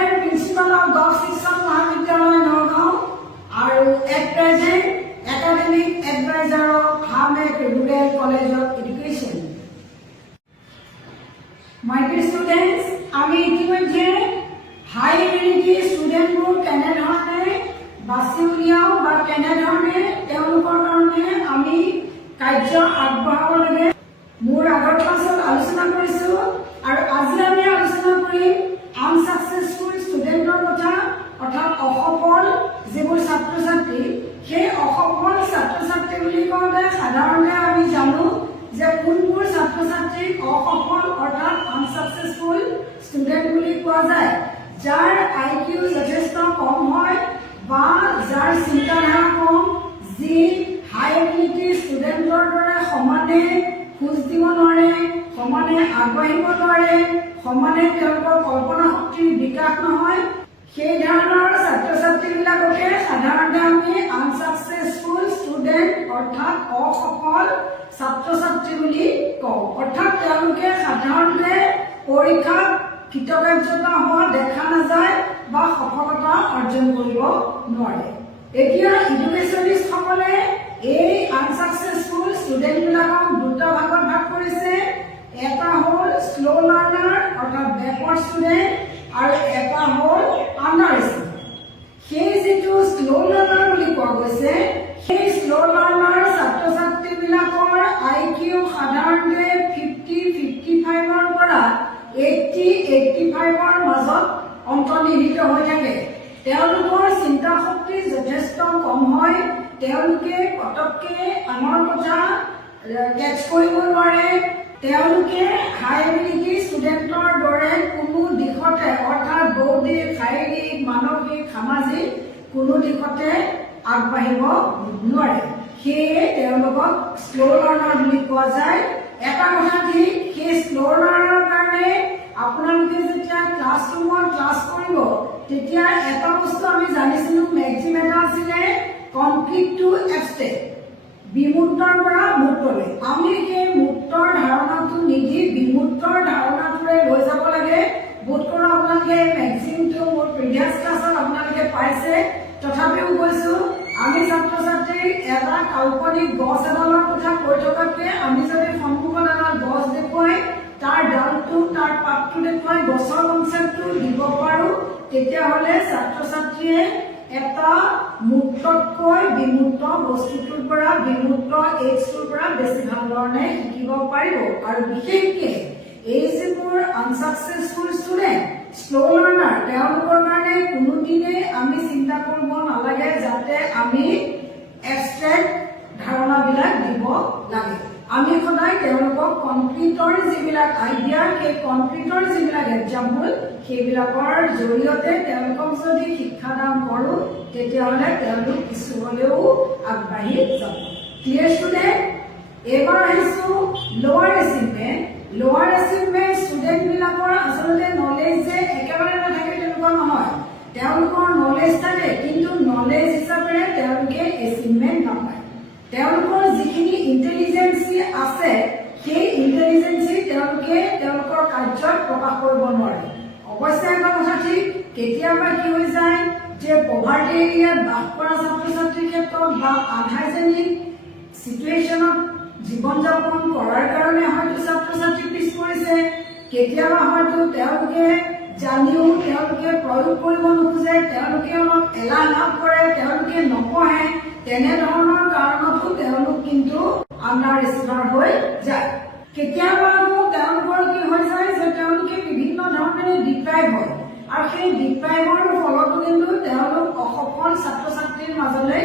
Retired principal of gov শিক্ষণ মহাবিদ্যালয় নগাঁও আৰু at present academic advisor of হামেক rural college of education. My dear students, আমি ইতিমধ্যে হাই ability ষ্টুডেণ্টবোৰ কেনেধৰণে বাছি উলিয়াওঁ বা কেনেধৰণে তেওঁলোকৰ কাৰণে আমি কাৰ্য আগবঢ়াব লাগে মোৰ আগৰ ক্লাছত আলোচনা কৰিছোঁ। আৰু আজি আমি আলোচনা কৰিম আনসাকসেসফুল ষ্টুডেণ্টৰ কথা, অৰ্থাৎ অসফল যিবোৰ ছাত্ৰ ছাত্ৰী, সেই অসফল ছাত্ৰ ছাত্ৰী বুলি কওঁতে সাধাৰণতে আমি জানো যে কোনবোৰ ছাত্ৰ ছাত্ৰীক অসফল অৰ্থাৎ আনসাকসেসফুল ষ্টুডেণ্ট বুলি কোৱা যায়, যাৰ IQ যথেষ্ট কম হয় বা যাৰ চিন্তাধাৰা কম, যি হাই এবিলিটি ষ্টুডেণ্টৰ দৰে সমানে খোজ দিব নোৱাৰে, সমানে আগবাঢ়িব নোৱাৰে, সমানে তেওঁলোকৰ কল্পনা শক্তিৰ বিকাশ নহয়, সেই ধৰণৰ ছাত্ৰ ছাত্ৰীবিলাককে সাধাৰণতে আমি আনসাকসেসফুল ষ্টুডেণ্ট অৰ্থাৎ অসফল ছাত্ৰ ছাত্ৰী বুলি কওঁ। অৰ্থাৎ তেওঁলোকে সাধাৰণতে পৰীক্ষাত কৃতকাৰ্যতা হোৱা দেখা নাযায় বা সফলতা অৰ্জন কৰিব নোৱাৰে। এতিয়া এডুকেশ্যনিষ্টসকলে এই আনসাকসেসফুল ষ্টুডেণ্টবিলাকক দুটা ভাগত ভাগ কৰিছে। এটা হ'ল স্লো লাৰ্ণাৰ অৰ্থাৎ বেকৱাৰ্ড ষ্টুডেণ্ট আৰু এটা হ'ল আণ্ডাৰ এচিভ। সেই যিটো স্লো লাৰ্ণাৰ বুলি কোৱা গৈছে, সেই স্লো লাৰ্ণাৰ ছাত্ৰ ছাত্ৰীবিলাকৰ IQ সাধাৰণতে 50-55ৰ পৰা 80-85ৰ মাজত অন্তৰ্নিহিত হৈ থাকে। তেওঁলোকৰ চিন্তা শক্তি যথেষ্ট কম হয়, তেওঁলোকে পটককে আনৰ কথা কেচ কৰিব নোৱাৰে, তেওঁলোকে হাই এবিলিটি ষ্টুডেণ্টৰ দৰে কোনো দিশতে অৰ্থাৎ বৌদ্ধিক, শাৰীৰিক, মানসিক, সামাজিক কোনো দিশতে আগবাঢ়িব নোৱাৰে। সেয়ে তেওঁলোকক স্লো লাৰ্ণাৰ বুলি কোৱা যায়। এটা কথা কি, সেই স্লো লাৰ্ণাৰৰ কাৰণে আপোনালোকে যেতিয়া ক্লাছৰুমত ক্লাছ কৰিব তেতিয়া এটা বস্তু আমি জানিছিলোঁ, মেক্সিম এটা আছিলে কনফ্লিক্ট টু এবষ্ট্ৰেক্ট, বিমূৰ্তৰ পৰা মুক্তলৈ। আমি সেই মুক্তৰ ধাৰণাটো নিদি বিমূৰ্তৰ ধাৰণাটোৰে লৈ যাব লাগে। বোধ কৰোঁ আপোনালোকে মেক্সিমটো মোৰ প্ৰিভিয়াছ ক্লাছত আপোনালোকে পাইছে, তথাপিও কৈছোঁ আমি ছাত্ৰ ছাত্ৰীক এটা কাল্পনিক গছ এডালৰ কথা কৈ থকাতকৈ আমি যদি সন্মুখত এডাল গছ দেখুৱাই তাৰ ডালটো তাৰ পাতটো দেখুৱাই গছৰ কনচেপ্টটো দিব পাৰোঁ, তেতিয়াহ'লে ছাত্ৰ ছাত্ৰীয়ে এটা মুক্ততকৈ বিমূৰ্ত বস্তুটোৰ পৰা, বিমূৰ্ত এইডছটোৰ পৰা বেছি ভাল ধৰণে শিকিব পাৰিব। আৰু বিশেষকৈ এই যিবোৰ আনসাকসেসফুল ষ্টুডেণ্ট, স্লো লাৰ্ণাৰ, তেওঁলোকৰ কাৰণে কোনোদিনেই আমি চিন্তা কৰিব নালাগে যাতে আমি এবষ্ট্ৰেক্ট ধাৰণাবিলাক দিব লাগে। আমি সদায় তেওঁলোকক কনক্ৰিটৰ যিবিলাক আইডিয়া, সেই কনক্ৰিটৰ যিবিলাক এক্সাম্পল, সেইবিলাকৰ জৰিয়তে তেওঁলোকক যদি শিক্ষাদান কৰোঁ তেতিয়াহ'লে তেওঁলোক কিছু হ'লেও আগবাঢ়ি যাব। Clear student? এইবাৰ আহিছোঁ লোৱাৰ এচিভমেণ্ট। লোৱাৰ এচিভমেণ্ট ষ্টুডেণ্টবিলাকৰ আচলতে নলেজ যে একেবাৰে নাথাকে তেনেকুৱা নহয়, তেওঁলোকৰ নলেজ থাকে, কিন্তু নলেজ হিচাপে তেওঁলোকে এচিভমেণ্ট নাপায়। তেওঁলোকৰ যিখিনি ইণ্টেলিজেঞ্চি আছে, সেই ইণ্টেলিজেঞ্চি তেওঁলোকে তেওঁলোকৰ কাৰ্যত প্ৰকাশ কৰিব নোৱাৰে। অৱশ্যে এটা কথা ঠিক, কেতিয়াবা কি হৈ যায় যে পভাৰ্টি এৰিয়াত বাস কৰা ছাত্ৰ ছাত্ৰীৰ ক্ষেত্ৰত বা আনহাইজেনিক চিটুৱেশ্যনত জীৱন যাপন কৰাৰ কাৰণে হয়তো ছাত্ৰ ছাত্ৰী পিছ পৰিছে, কেতিয়াবা হয়তো তেওঁলোকে জানিও তেওঁলোকে প্ৰয়োগ কৰিব নোখোজে, তেওঁলোকে অলপ এলাহ লাভ কৰে, তেওঁলোকে নপঢ়ে, তেনেধৰণৰ কাৰণতো তেওঁলোক কিন্তু আণ্ডাৰ এচিভাৰ হৈ যায়। কেতিয়াবা আকৌ তেওঁলোকৰ কি হৈ যায় যে তেওঁলোকে বিভিন্ন ধৰণে ডিপ্ৰাইভ হয়, আৰু সেই ডিপ্ৰাইভৰ ফলতো কিন্তু তেওঁলোক অসফল ছাত্ৰ ছাত্ৰীৰ মাজলৈ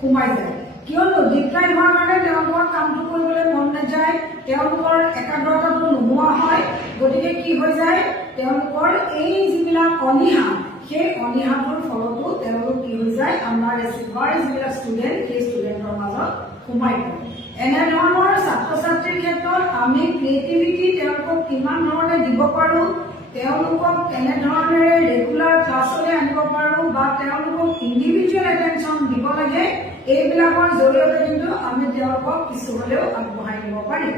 সোমাই যায়। কিয়নো ডিপ্ৰাইভ হোৱাৰ কাৰণে তেওঁলোকৰ কামটো কৰিবলৈ মন নাযায়, তেওঁলোকৰ একাগ্ৰতাটো নোহোৱা হয়, গতিকে কি হৈ যায়, তেওঁলোকৰ এই যিবিলাক অনীহা, সেই অনীহাটোৰ ফলতো তেওঁলোক কি হৈ যায়, আণ্ডাৰ এচিভাৰ যিবিলাক ষ্টুডেণ্ট, সেই ষ্টুডেণ্টৰ মাজত সোমাই পৰে। এনেধৰণৰ ছাত্ৰ ছাত্ৰীৰ ক্ষেত্ৰত আমি ক্ৰিয়েটিভিটি তেওঁলোকক কিমান ধৰণে দিব পাৰোঁ, তেওঁলোকক কেনেধৰণেৰে ৰেগুলাৰ ক্লাছলৈ আনিব পাৰোঁ বা তেওঁলোকক ইণ্ডিভিজুৱেল এটেনশ্যন দিব লাগে, এইবিলাকৰ জৰিয়তে কিন্তু আমি তেওঁলোকক কিছু হ'লেও আগবঢ়াই নিব পাৰিম।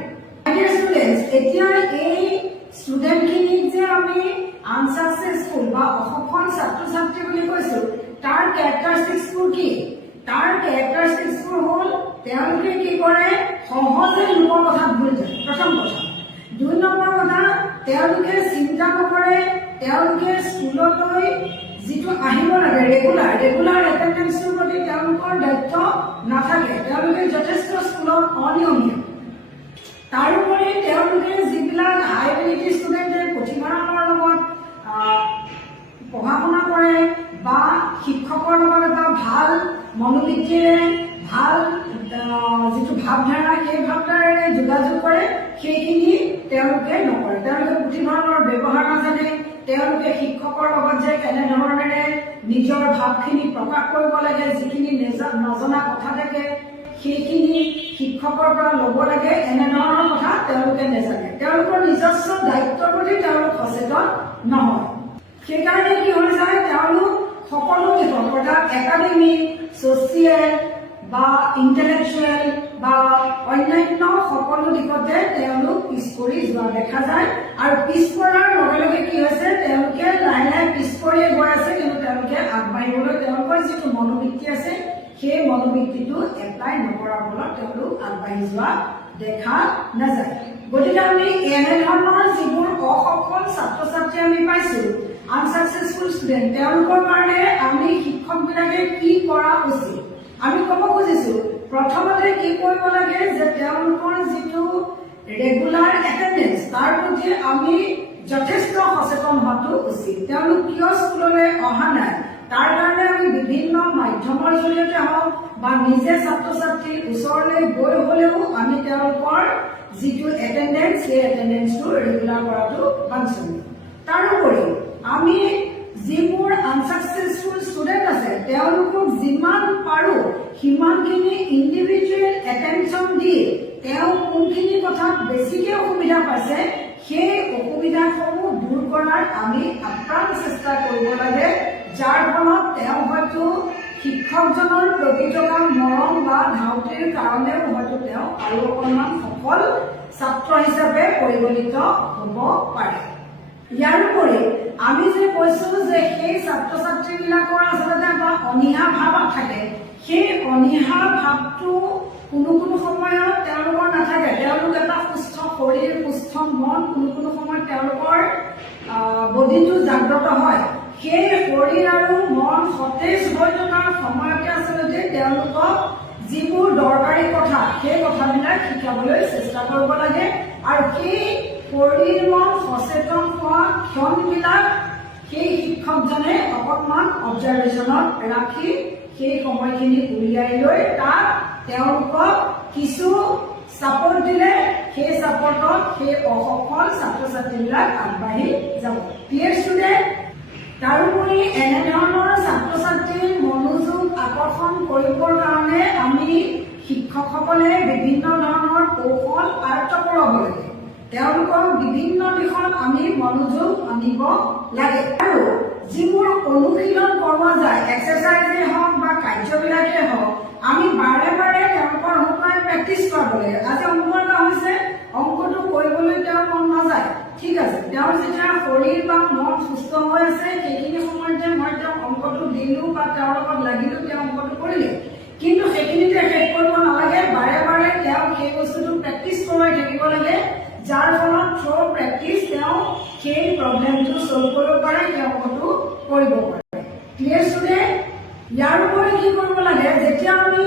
এতিয়া এই ষ্টুডেণ্টখিনিক যে আমি আনসাকসেসফুল বা অসফল তাৰ কেৰেক্টাৰিষ্টিক্সবোৰ কি? তাৰ কেৰেক্টাৰিষ্টিক্সবোৰ হ'ল তেওঁলোকে কি কৰে, সহজে লোকৰ কথাত ভুল যায়, প্ৰথম কথা। 2 নম্বৰ কথা, তেওঁলোকে চিন্তা নকৰে, তেওঁলোকে স্কুললৈ যিটো আহিব লাগে ৰেগুলাৰ এটেণ্ডেন্সৰ প্ৰতি তেওঁলোকৰ দায়িত্ব নাথাকে, তেওঁলোকে যথেষ্ট স্কুলত অনিয়মীয়া। তাৰোপৰি তেওঁলোকে যিবিলাক হাই এবিলিটি ষ্টুডেণ্টে পুথিভঁৰালৰ লগত পঢ়া শুনা কৰে বা শিক্ষকৰ লগত এটা ভাল মনোবৃত্তিৰে ভাল যিটো ভাৱধাৰা সেই ভাৱধাৰাৰে যোগাযোগ কৰে, সেইখিনি তেওঁলোকে নকৰে। তেওঁলোকে পুথিভঁৰালৰ ব্যৱহাৰ নাজানে, তেওঁলোকে শিক্ষকৰ লগত যে কেনেধৰণেৰে নিজৰ ভাৱখিনি প্ৰকাশ কৰিব লাগে, যিখিনি নজনা কথা থাকে সেইখিনি শিক্ষকৰ পৰা ল'ব লাগে, এনেধৰণৰ কথা তেওঁলোকে নাজানে। তেওঁলোকৰ নিজস্ব দায়িত্বৰ প্ৰতি তেওঁলোক সচেতন নহয়। সেইকাৰণে কি হৈ যায়, তেওঁলোক সকলো দিশত অৰ্থাৎ একাডেমিক, ছচিয়েল বা ইণ্টেলেকচুৱেল বা অন্যান্য সকলো দিশতে তেওঁলোক পিছ পৰি যোৱা দেখা যায়। আৰু পিছ পৰাৰ লগে লগে কি হৈছে, তেওঁলোকে লাহে লাহে পিছ পৰিয়ে গৈ আছে, কিন্তু তেওঁলোকে আগবাঢ়িবলৈ তেওঁলোকৰ যিটো মনোবৃত্তি আছে সেই মনোবৃত্তিটো এপ্লাই নকৰাৰ ফলত তেওঁলোক আগবাঢ়ি যোৱা দেখা নাযায়। গতিকে আমি এনেধৰণৰ যিবোৰ অসফল ছাত্ৰ ছাত্ৰী আমি পাইছো, আনসাকসেসফুল ষ্টুডেণ্ট, তেওঁলোকৰ কাৰণে আমি শিক্ষকবিলাকে কি কৰা উচিত আমি ক'ব খুজিছো। প্ৰথমতে কি কৰিব লাগে যে তেওঁলোকৰ যিটো ৰেগুলাৰ এটেণ্ডেন্স তাৰ প্ৰতি আমি যথেষ্ট সচেতন হোৱাটো উচিত। তেওঁলোক কিয় স্কুললৈ অহা নাই তাৰ কাৰণে আমি বিভিন্ন মাধ্যমৰ জৰিয়তে হওক বা নিজে ছাত্ৰ ছাত্ৰীৰ ওচৰলৈ গৈ হলেও আমি তেওঁলোকৰ যিটো এটেণ্ডেন্স সেই এটেণ্ডেন্সটো ৰেগুলাৰ কৰাটো বাঞ্ছনীয়। তাৰোপৰি আমি যিবোৰ আনসাকসেসফুল ষ্টুডেণ্ট আছে তেওঁলোকক যিমান পাৰো সিমানখিনি ইণ্ডিভিজুৱেল এটেনশ্যন দি তেওঁ কোনখিনি কথাত বেছিকৈ অসুবিধা পাইছে সেই অসুবিধাসমূহ দূৰ কৰাৰ আমি আপ্ৰাণ চেষ্টা কৰিব লাগে, যাৰ ফলত তেওঁ হয়তো শিক্ষকজনৰ প্ৰতি থকা মৰম বা ধাউতিৰ কাৰণেও হয়তো তেওঁ আৰু অকণমান সফল ছাত্ৰ হিচাপে পৰিগণিত হ'ব পাৰে। ইয়াৰোপৰি আমি যে কৈছো যে সেই ছাত্ৰ ছাত্ৰীবিলাকৰ আচলতে এটা অনীহা ভাৱ থাকে, সেই অনীহা ভাৱটো কোনো সময়ত তেওঁলোকৰ নাথাকে। তেওঁলোক এটা সুস্থ শৰীৰ, সুস্থ মন, কোনো সময়ত তেওঁলোকৰ বডিটো জাগ্ৰত হয়। সেই শৰীৰ আৰু মন সতেজ হৈ থকাৰ সময়তে আচলতে তেওঁলোকক যিবোৰ দৰকাৰী কথা সেই কথাবিলাক শিকাবলৈ চেষ্টা কৰিব লাগে। আৰু সেই শৰীৰ মন সচেতন হোৱা ক্ষণবিলাক সেই শিক্ষকজনে অকণমান অবজাৰভেশ্যনত ৰাখি সেই সময়খিনি উলিয়াই লৈ তাত তেওঁলোকক কিছু ছাপোৰ্ট দিলে সেই ছাপোৰ্টত সেই অসফল ছাত্ৰ ছাত্ৰীবিলাক আগবাঢ়ি যাব। Clear student? তাৰোপৰি এনেধৰণৰ ছাত্ৰ ছাত্ৰীৰ মনোযোগ আকৰ্ষণ কৰিবৰ কাৰণে আমি শিক্ষকসকলে বিভিন্ন ধৰণৰ কৌশল আয়ত্ত কৰাব লাগে। তেওঁলোকৰ বিভিন্ন দিশত আমি মনোযোগ আনিব লাগে। আৰু যিবোৰ অনুশীলন কৰোৱা যায়, এক্সাৰচাইজে হওক বা কাৰ্যবিলাকেই হওক, আমি বাৰে বাৰে তেওঁলোকৰ হকে প্ৰেক্টিচ কৰাব লাগে। আজি অংক এটা হৈছে, অংকটো কৰিবলৈ তেওঁৰ মন নাযায়, ঠিক আছে, তেওঁৰ যেতিয়া শৰীৰ বা মন সুস্থ হৈ আছে সেইখিনি সময়তে মই তেওঁক অংকটো দিলো বা তেওঁৰ লগত লাগিলো, তেওঁ অংকটো কৰিলে। কিন্তু সেইখিনিতে শেষ কৰিব নালাগে, বাৰে বাৰে তেওঁ সেই বস্তুটো প্ৰেক্টিচ কৰোৱাই থাকিব লাগে, যাৰ ফলত থ্ৰু প্ৰেক্টিচ তেওঁ সেই প্ৰব্লেমটো ছল্ভ কৰিব পাৰে, তেওঁ অংকটো কৰিব পাৰে। Clear student? ইয়াৰ উপৰি কি কৰিব লাগে, যেতিয়া আমি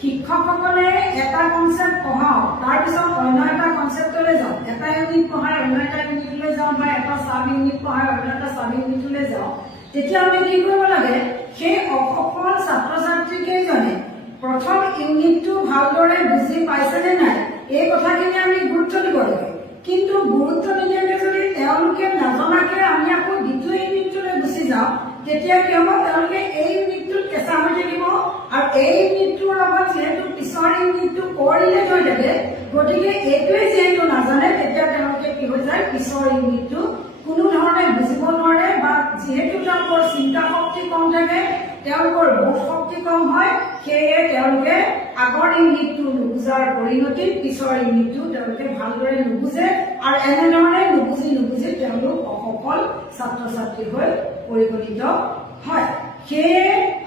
শিক্ষকসকলে এটা কনচেপ্ট পঢ়াওঁ তাৰপিছত অন্য এটা কনচেপ্টলৈ যাওঁ, এটা ইউনিট পঢ়াই অন্য এটা ইউনিটলৈ যাওঁ বা এটা চাব ইউনিট পঢ়াই অন্য এটা চাব ইউনিটলৈ যাওঁ, তেতিয়া আমি কি কৰিব লাগে, সেই অসফল ছাত্ৰ ছাত্ৰীকেইজনে প্ৰথম ইউনিটটো ভালদৰে বুজি পাইছে নে নাই এই কথাখিনি আমি গুৰুত্ব দিব লাগে। কিন্তু গুৰুত্ব নিদিয়াকে যদি তেওঁলোকে নজনাকে আমি আকৌ দ্বিতীয় ইউনিটটোলৈ গুচি যাওঁ, তেতিয়া কি হ'ব, তেওঁলোকে এই ইউনিটটোত কেঁচা হৈ থাকিব আৰু এই ইউনিটটোৰ লগত যিহেতু পিছৰ ইউনিটটো কোৰিলেট হৈ থাকে, গতিকে এইটোৱে যিহেতু নাজানে তেতিয়া তেওঁলোকে কি হৈ যায়, পিছৰ ইউনিটটো কোনো ধৰণে বুজিব নোৱাৰে বা যিহেতু তেওঁলোকৰ চিন্তা শক্তি কম থাকে, তেওঁলোকৰ বোধ শক্তি কম হয়, সেয়ে তেওঁলোকে আগৰ ইউনিটটো নুবুজাৰ পৰিণতিত পিছৰ ইউনিটটো তেওঁলোকে ভালদৰে নুবুজে আৰু এনেধৰণে নুবুজি তেওঁলোক অসফল ছাত্ৰ ছাত্ৰী হৈ পৰিগণিত হয়। সেয়ে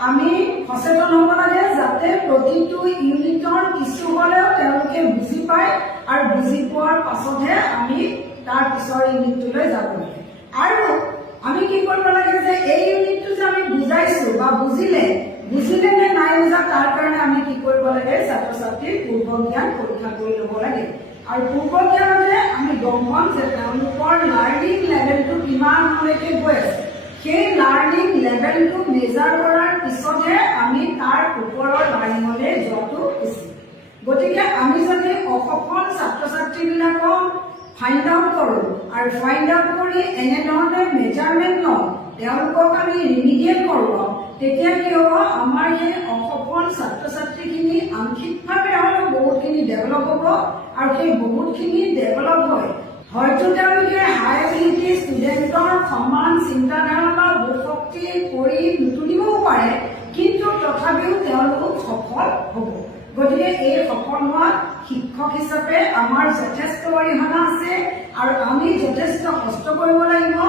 আমি সচেতন হ'ব লাগে যাতে প্ৰতিটো ইউনিটৰ কিছু হ'লেও তেওঁলোকে বুজি পায় আৰু বুজি পোৱাৰ পাছতহে আমি তাৰ পিছৰ ইউনিটটোলৈ যাব লাগে। আৰু আমি কি কৰিব লাগে যে এই ইউনিটটো যে আমি বুজাইছো বা বুজিলে নে নাই বুজা তাৰ কাৰণে আমি কি কৰিব লাগে ছাত্ৰ ছাত্ৰীৰ পূৰ্ব জ্ঞান পৰীক্ষা কৰি ল'ব লাগে। আৰু পূৰ্ব জ্ঞানতে আমি গম পাম যে তেওঁলোকৰ লাৰ্নিং লেভেলটো কিমানলৈকে গৈ আছে। সেই লাৰ্নিং লেভেলটো মেজাৰ কৰাৰ পিছতহে আমি তাৰ ওপৰৰ লাৰ্নিঙলৈ যোৱাটো উচিত। গতিকে আমি যদি অসফল ছাত্ৰ ছাত্ৰীবিলাকক ফাইণ্ড আউট কৰোঁ আৰু ফাইণ্ড আউট কৰি এনেধৰণে মেজাৰমেণ্ট লওঁ, তেওঁলোকক আমি ৰিমিডিয়েট কৰোঁ, তেতিয়া কি হ'ব আমাৰ সেই অসফল ছাত্ৰ ছাত্ৰীখিনি আংশিকভাৱে হ'লেও বহুতখিনি ডেভেলপ হ'ব আৰু সেই বহুতখিনি ডেভেলপ হয় হয়তো তেওঁলোকে হাই এবিলিটি ষ্টুডেণ্টৰ সমান চিন্তাধাৰা বা বোধশক্তি কৰি নুতুলিবও পাৰে, কিন্তু তথাপিও তেওঁলোক সফল হ'ব। গতিকে এই সফল হোৱা শিক্ষক হিচাপে আমাৰ যথেষ্ট অৰিহণা আছে আৰু আমি যথেষ্ট কষ্ট কৰিব লাগিব।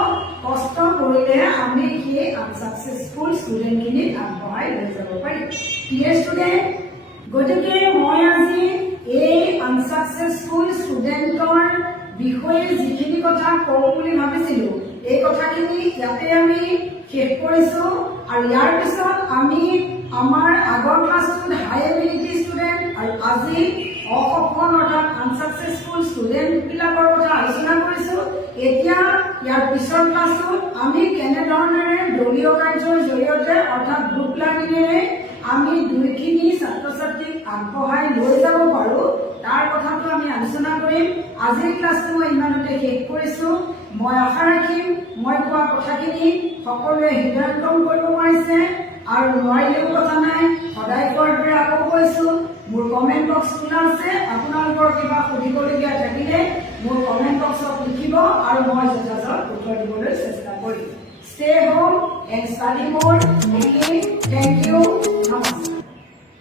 কষ্ট কৰিলে আমি সেই আনচাকচেছফুল ষ্টুডেণ্টখিনিক আগবঢ়াই লৈ যাব পাৰিম। প্ৰিয় ষ্টুডেণ্ট, গতিকে মই আজি এই আনচাকচেছফুল ষ্টুডেণ্টৰ বিষয়ে যিখিনি কথা কওঁ বুলি ভাবিছিলোঁ এই কথাখিনি ইয়াতে আমি শেষ কৰিছোঁ। আৰু ইয়াৰ পিছত আমি আমাৰ আগৰ ক্লাছটোত হাই এবিলিটি ষ্টুডেণ্ট আৰু আজি অসফল অৰ্থাৎ আনচাকচেছফুল ষ্টুডেণ্টবিলাকৰ কথা আলোচনা কৰিছোঁ। এতিয়া ইয়াৰ পিছৰ ক্লাছটোত আমি কেনেধৰণেৰে দলীয় কাৰ্যৰ জৰিয়তে অৰ্থাৎ গ্ৰুপ লাৰ্ণিঙেৰে আমি দুইখিনি ছাত্ৰ ছাত্ৰীক আগবঢ়াই লৈ যাব পাৰোঁ তাৰ কথাটো আমি আলোচনা কৰিম। আজিৰ ক্লাছটো মই ইমানতে শেষ কৰিছোঁ। মই আশা ৰাখিম মই কোৱা কথাখিনি সকলোৱে হৃদয়ংগম কৰিব পাৰিছে আৰু নোৱাৰিলেও কথা নাই, সদায় কোৱাৰ দৰে আকৌ কৈছোঁ মোৰ কমেণ্ট বক্স খোলা আছে। আপোনালোকৰ কিবা সুধিবলগীয়া থাকিলে মোৰ কমেণ্ট বক্সত লিখিব আৰু মই যথাযথ উত্তৰ দিবলৈ চেষ্টা কৰিম। Stay home and study more. Thank you.